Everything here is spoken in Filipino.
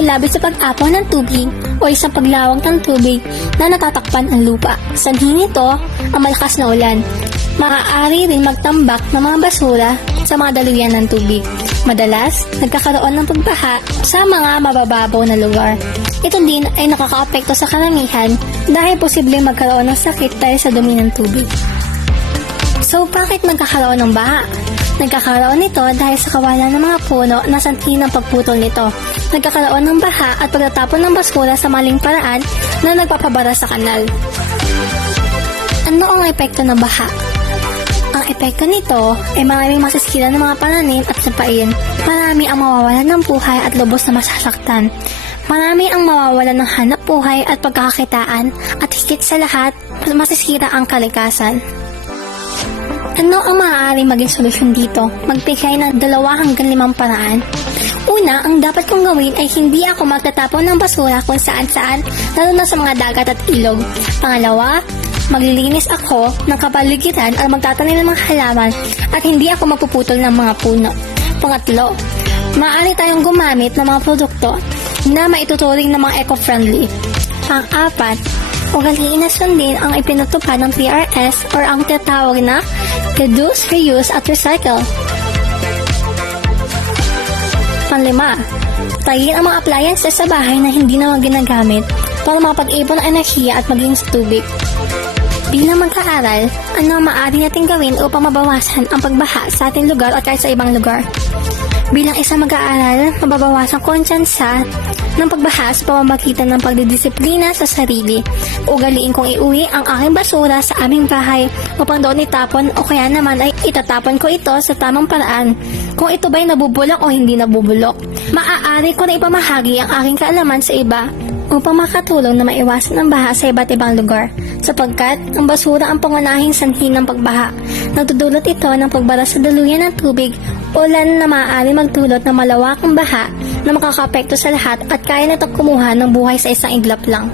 labi sa pag-apaw ng tubig o isang paglawang ng tubig na natatakpan ang lupa. Sanhi nito ang malakas na ulan. Maaari rin magtambak ng mga basura sa mga daluyan ng tubig. Madalas, nagkakaroon ng pagbaha sa mga mabababaw na lugar. Ito din ay nakakaapekto sa karamihan dahil posibleng magkaroon ng sakit dahil sa dumi ng tubig. So, bakit nagkakaroon ng baha? Nagkakaroon nito dahil sa kawalan ng mga puno na sanhi ng pagputol nito. Nagkakaroon ng baha at pagtatapon ng basura sa maling paraan na nagpapabara sa kanal. Ano ang epekto ng baha? Ang epekto nito ay maraming masisira ng mga pananim at lupain. Marami ang mawawalan ng buhay at lubos na masasaktan. Marami ang mawawalan ng hanap buhay at pagkakakitaan at higit sa lahat, masisira ang kalikasan. Ano ang maaaring maging solusyon dito? Magbigay ng dalawa hanggang limang paraan. Una, ang dapat kong gawin ay hindi ako magtatapon ng basura kung saan-saan, lalo na sa mga dagat at ilog. Pangalawa, maglilinis ako ng kapaligiran at magtatanim ng mga halaman at hindi ako magpuputol ng mga puno. Pangatlo, maaari tayong gumamit ng mga produkto na maituturing ng mga eco-friendly. Pang-apat, ugaliin na sundin ang ipinutupad ng PRS or ang tinatawag na Reduce, Reuse at Recycle. Panlima, tayin ang mga appliances sa bahay na hindi na ginagamit para makapag-ipon ng enerhiya at maging sa tubig. Bilang magkaaral, ano ang maaari natin gawin upang mabawasan ang pagbaha sa ating lugar at kahit sa ibang lugar? Bilang isang mag-aaral, mababawasan ko ang tsansa ng pagbaha sa pamamagitan ng pagdidisiplina sa sarili. Ugaliin kong iuwi ang aking basura sa aming bahay upang doon itapon o kaya naman ay itatapon ko ito sa tamang paraan. Kung ito ba'y nabubulok o hindi nabubulok. Maaari ko na ipamahagi ang aking kaalaman sa iba upang makatulong na maiwasan ang baha sa iba't ibang lugar sapagkat ang basura ang pangunahing sanhi ng pagbaha. Nagdudulot ito ng pagbara sa daluyan ng tubig ulan na maaari magdulot ng malawakang baha na makakapekto sa lahat at kaya nitong kumuha ng buhay sa isang iglap lang.